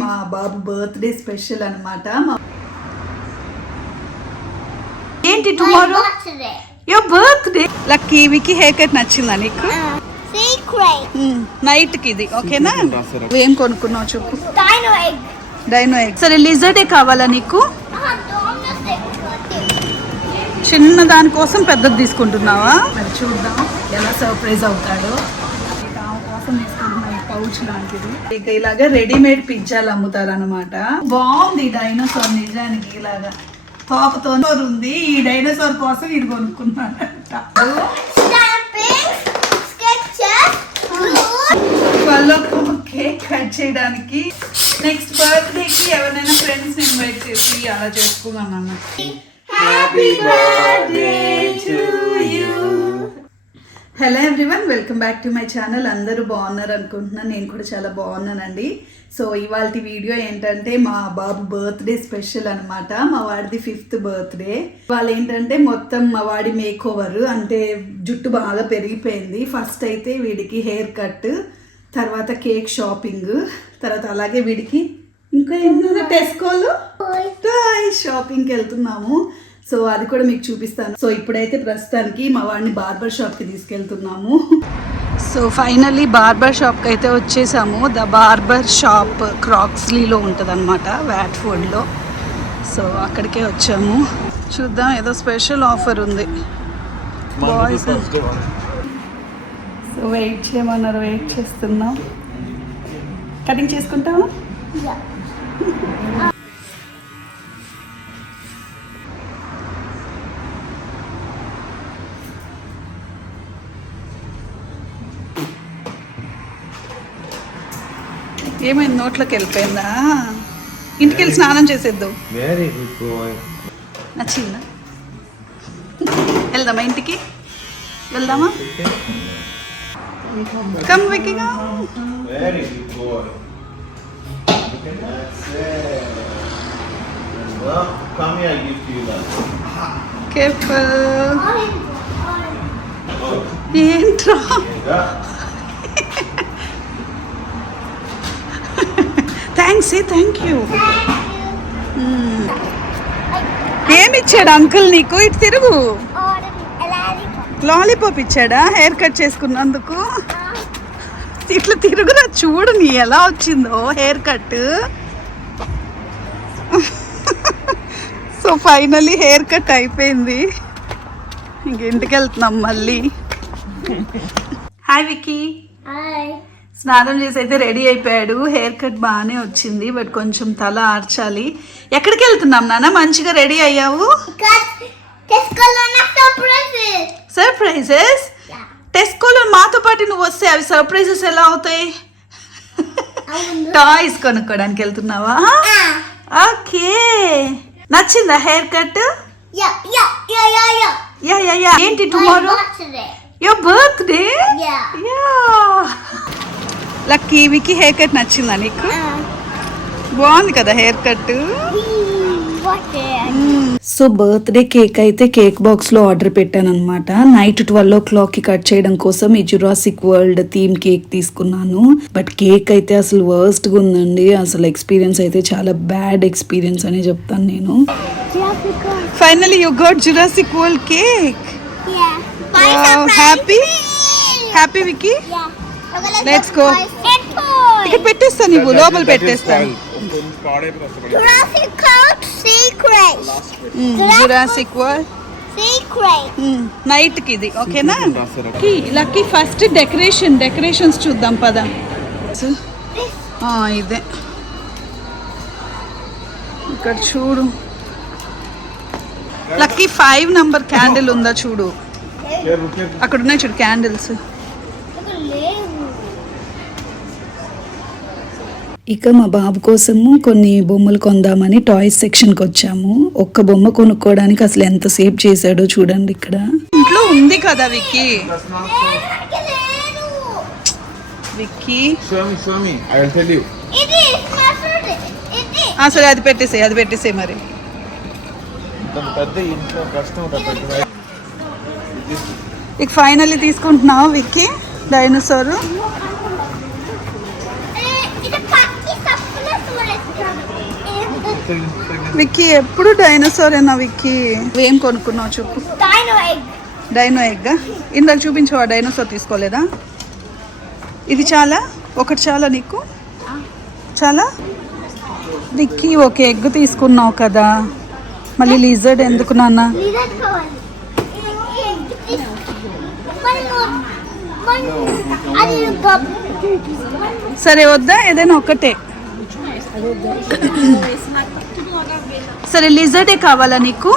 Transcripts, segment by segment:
మా బాబు birthday special అన్నమాట. మా ఏంటి tomorrow. Your birthday lucky Vicky hair cut నచ్చిందా నీకు. నైట్కి ఇది ఓకేనా? ఏం కొనుక్కున్నావు చెప్పు. డైనో ఎగ్ సరే లిజర్డే కావాలా నీకు? Ah. చిన్న దాని కోసం పెద్దది తీసుకుంటున్నావా? మరి చూద్దాం. ఎలా సర్ప్రైజ్ అవుతాడో ఇక ఆమె కోసం తీసుకుంటున్నా ఈ పౌచ్ లాంటిది. ఇక ఇలాగా రెడీమేడ్ పిజ్జాలు అమ్ముతారు అనమాట బాగుంది డైనోసార్ నిజానికి ఇలాగా. తోకతో ఉంది ఈ డైనోసార్ కోసం ఇది కొనుక్కున్నాడంట వాళ్ళకు కేక్ కట్ చేయడానికి నెక్స్ట్ బర్త్డేకి ఎవరైనా ఫ్రెండ్స్ ఇన్వైట్ చేసి అలా చేసుకున్నాను అన్నమాట happy birthday to you hello everyone welcome back to my channel అందరూ బాగున్నారు అనుకుంటున్నాను. నేను కూడా చాలా బాగున్నానండి. సో ఇవాళ వీడియో ఏంటంటే మా బాబు బర్త్డే స్పెషల్ అన్నమాట. మా వాడిది ఫిఫ్త్ బర్త్డే వాళ్ళు ఏంటంటే మొత్తం మా వాడి మేక్ ఓవర్ అంటే జుట్టు బాగా పెరిగిపోయింది. ఫస్ట్ అయితే వీడికి హెయిర్ కట్ తర్వాత కేక్ షాపింగ్ తర్వాత అలాగే వీడికి ఇంకా ఏంటంటే టెస్కోలో టాయ్ షాపింగ్కి వెళ్తున్నాము. సో అది కూడా మీకు చూపిస్తాను. సో ఇప్పుడైతే ప్రస్తుతానికి మా వాడిని బార్బర్ షాప్కి తీసుకెళ్తున్నాము. సో ఫైనల్లీ బార్బర్ షాప్కి అయితే వచ్చేసాము. ద బార్బర్ షాప్ క్రాక్స్లీలో ఉంటుంది అనమాట వ్యాట్ఫోర్డ్లో సో అక్కడికే వచ్చాము. చూద్దాం ఏదో స్పెషల్ ఆఫర్ ఉంది. బాయ్స్ సో వెయిట్ చేయమన్నారు వెయిట్ చేస్తున్నాం. కటింగ్ చేసుకుంటావా? ఏమైంది? నోట్లోకి వెళ్ళిపోయిందా? ఇంటికి వెళ్ళి స్నానం చేసేద్దాం. నచ్చిందా? వెళ్దామా ఇంటికి? వెళ్దామా? కమ్ విక్కిగా Very good thanks a thank you Thank you. ఏమి ఇచ్చాడు అంకుల్ నీకు? ఇటు తిరుగు. లాలీపాప్ ఇచ్చాడా? హెయిర్ కట్ చేసుకున్నందుకు? ఇట్లా తిరుగురా చూడు నీ ఎలా వచ్చిందో hair cut so finally hair cut అయిపోయింది. ఇంక ఇంటికి వెళ్తున్నాం మళ్ళీ. Hi Vicky Hi. స్నానం చేసి అయితే రెడీ అయిపోయాడు హెయిర్ కట్ బాగానే వచ్చింది బట్ కొంచెం తల ఆర్చాలి ఎక్కడికి వెళ్తున్నాం నాన్న మంచిగా రెడీ అయ్యావు. సర్ప్రైజెస్. టెస్కోలో మాతో పాటు నువ్వు వస్తే అవి సర్ప్రైజెస్ ఎలా అవుతాయి. టాయ్స్ కొనుక్కోడానికి వెళ్తున్నావా Ah. ఓకే నచ్చిందా hair cut. Yeah yeah yeah ఏంటి tomorrow. Your birthday. Yeah lucky Vicky hair cut నచ్చిందా నీకు. బాగుంది కదా hair cut? So birthday cake అయితే కేక్ బాక్స్లో ఆర్డర్ పెట్టాను అనమాట నైట్ ట్వెల్వ్ ఓ క్లాక్కి కట్ చేయడం కోసం ఈ జురాసిక్ వరల్డ్ థీమ్ కేక్ తీసుకున్నాను. బట్ కేక్ అయితే అసలు వర్స్ట్గా ఉందండి. అసలు ఎక్స్పీరియన్స్ అయితే చాలా బ్యాడ్ ఎక్స్పీరియన్స్ అని చెప్తాను నేను. Finally you got Jurassic world cake me. Happy Vicky Toy. ఇక్కడ పెట్టేస్తాను నువ్వు లోపల పెట్టేస్తాను. Jurassic world. నైట్కి ఇది ఓకేనా లక్కీ ఫస్ట్ డెకరేషన్ డెకరేషన్స్ చూద్దాం పద. ఆ, ఇదే. ఇక్కడ చూడు. లక్కీ ఫైవ్ నంబర్ క్యాండిల్ ఉందా చూడు. అక్కడ ఉన్నాయి చూడు క్యాండిల్స్ ఇక మా బాబు కోసము కొన్ని బొమ్మలు కొందామని టాయ్స్ సెక్షన్కి వచ్చాము. ఒక్క బొమ్మ కొనుక్కోవడానికి అసలు ఎంతసేపు చేశాడో చూడండి ఇక్కడ. ఇంట్లో ఉంది కదా విక్కీ. విక్కీ. సరే అది పెట్టేసేయి అది పెట్టేసేయి మరి. ఇక ఫైనల్లీ తీసుకుంటున్నావు విక్కీ డైనోసార్ విక్కీ ఎప్పుడు డైనోసార్ ఏనా విక్కీ ఏం కొనుక్కున్నావు చెప్పు. Egg. డైనో ఎగ్ ఇందాక చూపించవా డైనోసార్ తీసుకోలేదా? ఇది చాలా? ఒకటి చాలా నీకు? చాలా? విక్కీ ఒక ఎగ్ తీసుకున్నావు కదా. మళ్ళీ లిజర్డ్ ఎందుకు నాన్న? సరే వద్దా? ఏదైనా ఒకటే. సరే లిజర్డే కావాలా నీకు.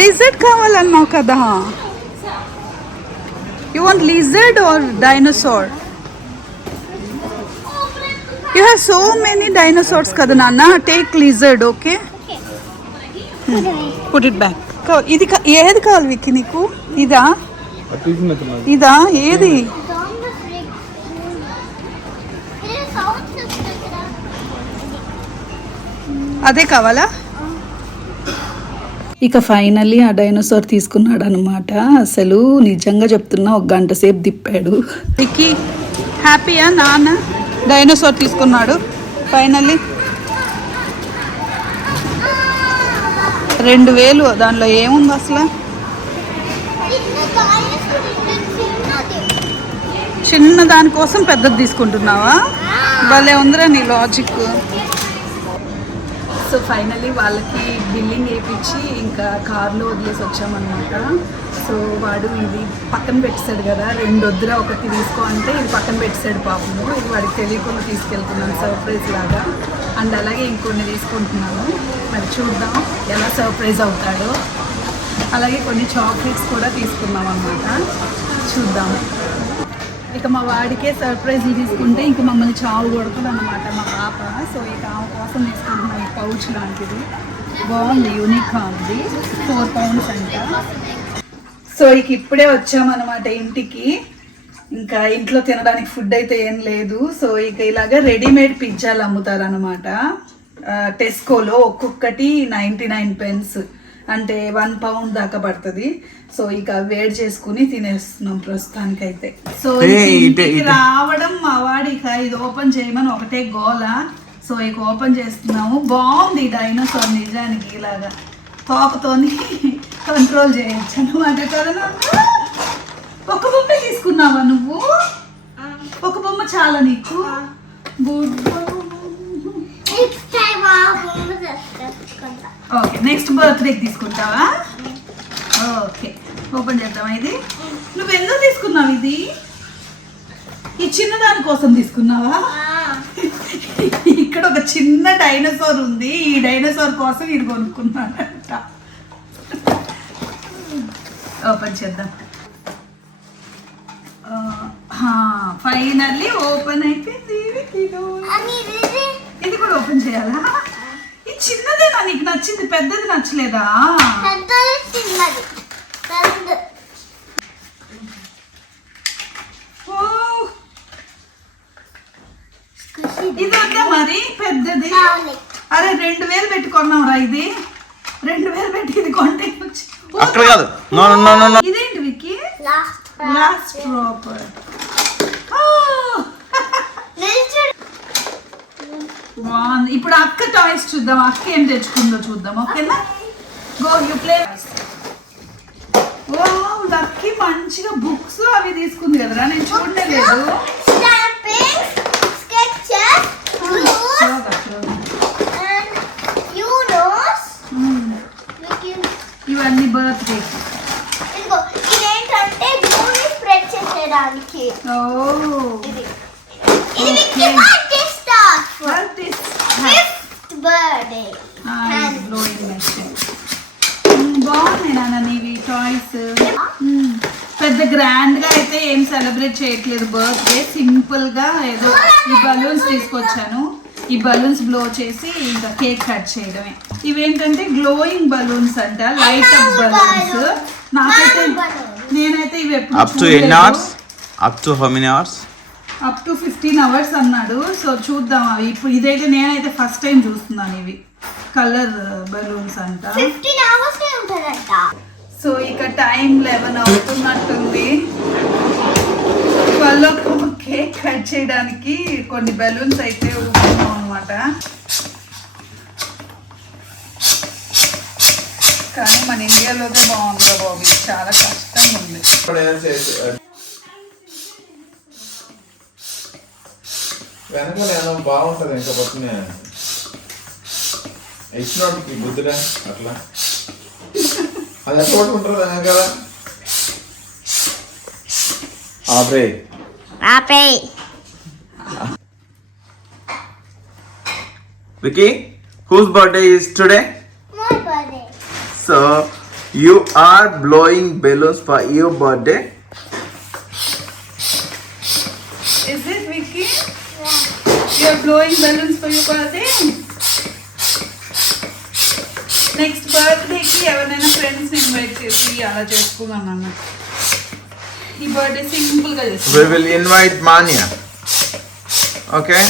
లిజర్డ్ కావాలన్నావు కదా. You want lizard or dinosaur you have so many dinosaurs కదా నాన్న. Take lizard okay put it back ఇది ఏది కావాలి విక్కి నీకు? ఇదా? ఇదా? ఏది? అదే కావాలా? ఇక ఫైనల్లీ ఆ డైనోసార్ తీసుకున్నాడు అనమాట అసలు నిజంగా చెప్తున్నా ఒక గంట సేపు తిప్పాడు. విక్కీ హ్యాపీయా నాన్న? డైనోసార్ తీసుకున్నాడు. ఫైనల్లీ. రెండు వేలు దానిలో ఏముంది అసలు. చిన్న దానికోసం పెద్దది తీసుకుంటున్నావా? భలే ఉందిరా నీ లాజిక్ సో ఫైనలీ వాళ్ళకి బిల్లింగ్ వేయించి ఇంకా కార్లో వదిలేసి వచ్చామన్నమాట. సో వాడు ఇది పక్కన పెట్టాడు కదా రెండు వద్దురా ఒకటి తీసుకో అంటే ఇది పక్కన పెట్టాడు పాపము ఇది వాడికి తెలియకుండా తీసుకెళ్తున్నాను సర్ప్రైజ్ లాగా. అండ్ అలాగే ఇంకొన్ని తీసుకుంటున్నాను. మరి చూద్దాం ఎలా సర్ప్రైజ్ అవుతాడో. అలాగే కొన్ని చాక్లెట్స్ కూడా తీసుకున్నాం అన్నమాట చూద్దాం. ఇక మా వాడికే సర్ప్రైజ్ తీసుకుంటే ఇంక మమ్మల్ని చావు కొడుతుంది అనమాట మా పాప. సో ఇక ఆమె కోసం తీసుకుంటున్నాం ఈ పౌచ్ లాంటిది. బాగుంది యూనిక్ ఉంది. ఫోర్ పౌండ్స్ అంట. సో ఇక ఇప్పుడే వచ్చామన్నమాట ఇంటికి. ఇంకా ఇంట్లో తినడానికి ఫుడ్ అయితే ఏం లేదు. సో ఇక ఇలాగ రెడీమేడ్ పిజ్జాలు అమ్ముతారనమాట టెస్కోలో ఒక్కొక్కటి నైంటీ నైన్ పెన్స్ అంటే వన్ పౌండ్ దాకా పడుతుంది. సో ఇక వేడి చేసుకుని తినేస్తున్నాం ప్రస్తుతానికైతే. సో. రావడం మా వాడి ఇక ఇది ఓపెన్ చేయమని ఒకటే గోల. సో ఇక ఓపెన్ చేస్తున్నాము. బాగుంది డైనోసార్ నిజానికి ఇలాగా. తోకతోని కంట్రోల్ చేయొచ్చు అనమాట కదా? ఒక బొమ్మ తీసుకున్నావా నువ్వు? ఒక బొమ్మ చాలా నీకు. ఓకే నెక్స్ట్ బర్త్డేకి తీసుకుంటావా? ఓకే ఓపెన్ చేద్దామా ఇది? నువ్వు ఎందుకు తీసుకున్నావు ఇది? ఈ చిన్న దాని కోసం తీసుకున్నావా? ఆ, ఇక్కడ ఒక చిన్న డైనోసార్ ఉంది. ఈ డైనోసార్ కోసం ఇది కొనుక్కున్నాడంట. ఓపెన్ చేద్దాం. ఫైనల్లీ ఓపెన్ అయిపోయింది ఇది. ఇది కూడా ఓపెన్ చేయాలా? ఈ చిన్నదేనా? నీకు నచ్చింది? పెద్దది నచ్చలేదా? ఇది వద్దా మరి? పెద్దది. అరే రెండు వేలు పెట్టి కొన్నావురా ఇది. రెండు వేలు పెట్టి ఇది కొంటే వచ్చి- ఓ, అక్కడ కాదు. నో నో నో నో ఇదేంటి విక్కీ? లాస్ట్ బాగుంది. ఇప్పుడు అక్క టాయ్స్ చూద్దాం. అక్క ఏం తెచ్చుకుందో చూద్దాం. ఓకేనా? గో యూ ప్లే మంచిగా బుక్స్ అవి తీసుకుంది కదరా నేను చూడలేదు. యూరోస్ ఇవన్నీ బర్త్డే ఇదిగో ఇదేంటంటే గ్లూని స్ప్రెడ్ చేసేయడానికి ఓ. ఇది. ఇది బర్త్డే బర్త్డే గ్లోయింగ్ బాగున్నాయి నాన్న నీవి టాయ్స్ పెద్ద గ్రాండ్గా అయితే ఏం సెలబ్రేట్ చేయట్లేదు. బర్త్డే సింపుల్గా ఏదో ఈ బలూన్స్ తీసుకొచ్చాను. ఈ బలూన్స్ బ్లో చేసి ఇంకా కేక్ కట్ చేయడమే. ఇవేంటంటే గ్లోయింగ్ బలూన్స్ అంట లైట్ అప్ బలూన్స్ నాకైతే నేనైతే ఇవి ఎప్పుడు అప్ టు ఎన్ని hours up to how many hours up to fifteen hours అన్నాడు. సో చూద్దాం అవి. ఇప్పుడు ఇదైతే నేనైతే ఫస్ట్ టైం చూస్తున్నాను ఇవి. కలర్ బలూన్స్ అంట. ఫిఫ్టీన్ అవర్స్ ఉంటుందంట. సో ఇక టైం లెవెన్ అవుతున్నట్టుంది. ట్వెల్వ్ కేక్ కట్ చేయడానికి కొన్ని బెలూన్స్ అయితే ఊపుకున్నాం అనమాట కానీ మన ఇండియాలోనే బాగుంది బాబు చాలా కష్టంగా ఉంది. ఇప్పుడు వెనకాల బాగుంటది ఇంకా పక్కన ఇచ్చినోడికి బుద్ధిరా అట్లా. ಅದೆಲ್ಲ whose birthday is today? My birthday. So you are blowing balloons for your birthday. Is it vicky? Yeah. you are blowing balloons for your birthday? Next birthday. ఎవరినైనా ఫ్రెండ్స్ని ఇన్వైట్ చేసి అలా చేసుకుందాం అన్న ఈ బర్త్డే సింపుల్గా We చేసుకుందాం will invite Mania. Okay?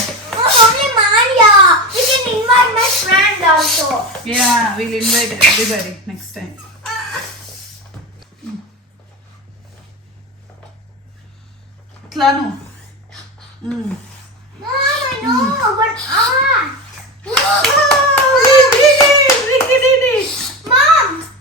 Only Maria you can invite my friend also yeah will invite everybody next time ఇట్లాను Mm. I know, but ah.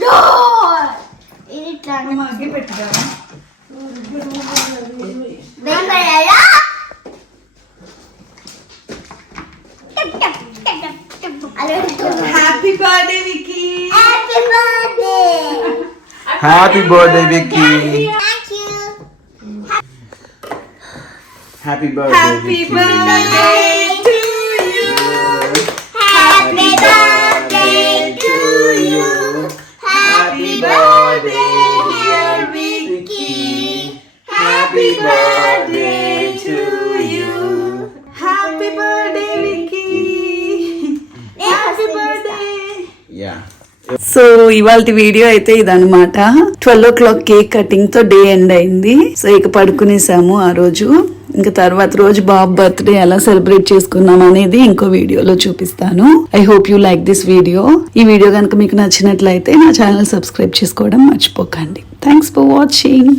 No! ఇది ట్రాన్ అగ్గి పెట్టరా భయపడారా? టప్ టప్ టప్ టప్ టప్. అలా ఉంటుంది. Happy birthday Vicky Happy birthday! Happy birthday, Vicky. Thank you. Happy birthday, happy birthday to you Happy birthday to you. Happy birthday, dear Vicky. Happy birthday to you happy birthday Vicky happy birthday Yeah. So ఇవాళ video అయితే ఇదనమాట twelve o'clock cake కటింగ్తో day end అయింది so ఇక పడుకునేసాము ఆ రోజు ఇంకా తర్వాత రోజు బాబు బర్త్డే ఎలా సెలబ్రేట్ చేసుకున్నాం అనేది ఇంకో వీడియోలో చూపిస్తాను. I hope you like this video ఈ వీడియో కనుక మీకు నచ్చినట్లయితే నా ఛానల్ సబ్స్క్రైబ్ చేసుకోవడం మర్చిపోకండి. Thanks for watching